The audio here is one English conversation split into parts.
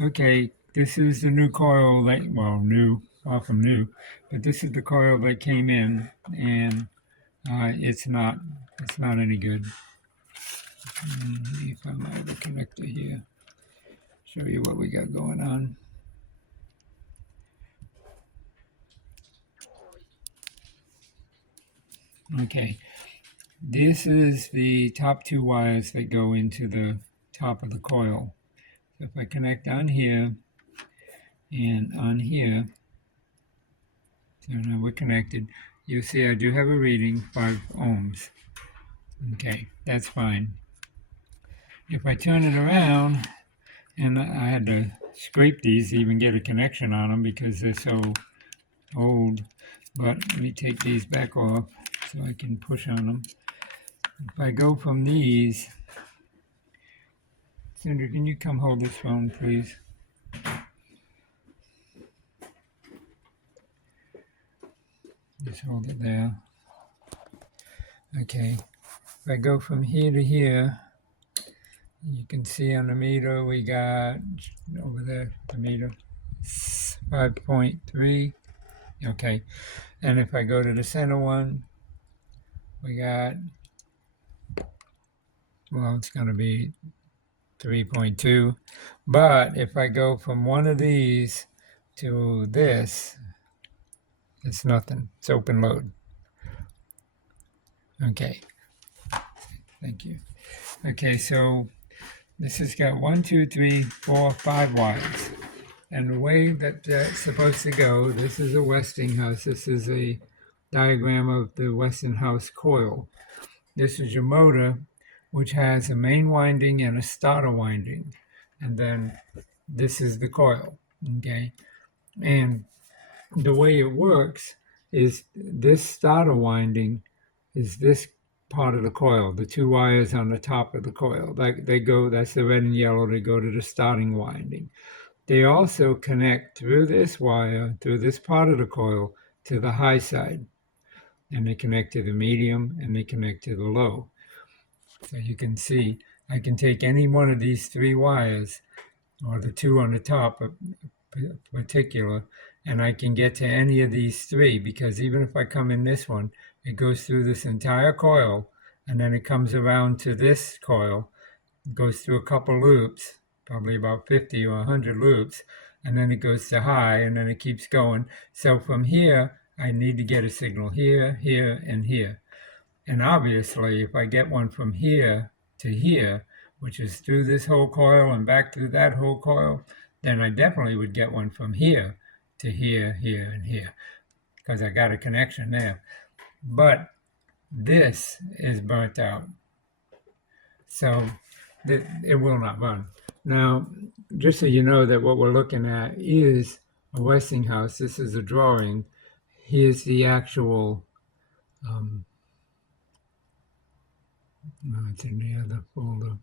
Okay, this is the new coil that, well, new, far from new, but this is the coil that came in, and it's not any good. Let me find my other connector here. Show you what we got going on. Okay, this is the top two wires that go into the top of the coil. So if I connect on here and on here, so now we're connected, you'll see I do have a reading, 5 ohms. Okay, that's fine. If I turn it around, and I had to scrape these to even get a connection on them because they're so old, but let me take these back off so I can push on them. If I go from these, Cinder, can you come hold this phone, please? Just hold it there. Okay, if I go from here to here, you can see on the meter we got, over there, the meter, 5.3. Okay, and if I go to the center one, we got, well, it's going to be 3.2. But if I go from one of these to this, it's nothing. It's open load. Okay. Thank you. Okay, so this has got 1, 2, 3, 4, 5 wires. And the way that that's supposed to go, this is a Westinghouse. This is a diagram of the Westinghouse coil. This is your motor, which has a main winding and a starter winding. And then this is the coil, okay? And the way it works is this starter winding is this part of the coil, the 2 wires on the top of the coil. They go, that's the red and yellow, they go to the starting winding. They also connect through this wire, through this part of the coil, to the high side. And they connect to the medium and they connect to the low. So you can see, I can take any one of these 3 wires, or the 2 on the top in particular, and I can get to any of these 3, because even if I come in this one, it goes through this entire coil, and then it comes around to this coil, goes through a couple loops, probably about 50 or 100 loops, and then it goes to high, and then it keeps going. So from here, I need to get a signal here, here, and here. And obviously, if I get one from here to here, which is through this whole coil and back through that whole coil, then I definitely would get one from here to here, here, and here, because I got a connection there. But this is burnt out, so it will not run. Now, just so you know that what we're looking at is a Westinghouse. This is a drawing. Here's the actual, no, it's in the other folder.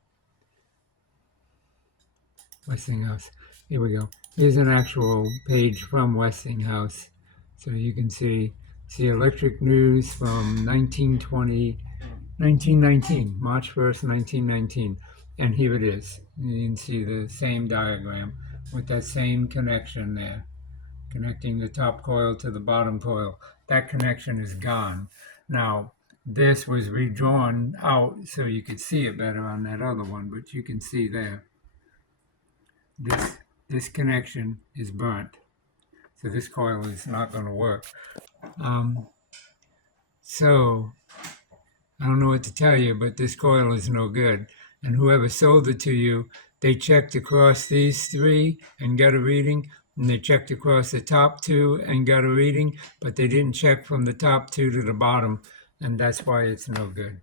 Westinghouse. Here we go. Here's an actual page from Westinghouse. So you can see electric news from 1919, March 1st, 1919. And here it is. You can see the same diagram with that same connection there, connecting the top coil to the bottom coil. That connection is gone. Now, this was redrawn out so you could see it better on that other one, but you can see there. This connection is burnt, so this coil is not going to work. So I don't know what to tell you, but this coil is no good. And whoever sold it to you, they checked across these 3 and got a reading, and they checked across the top 2 and got a reading, but they didn't check from the top 2 to the bottom, and that's why it's no good.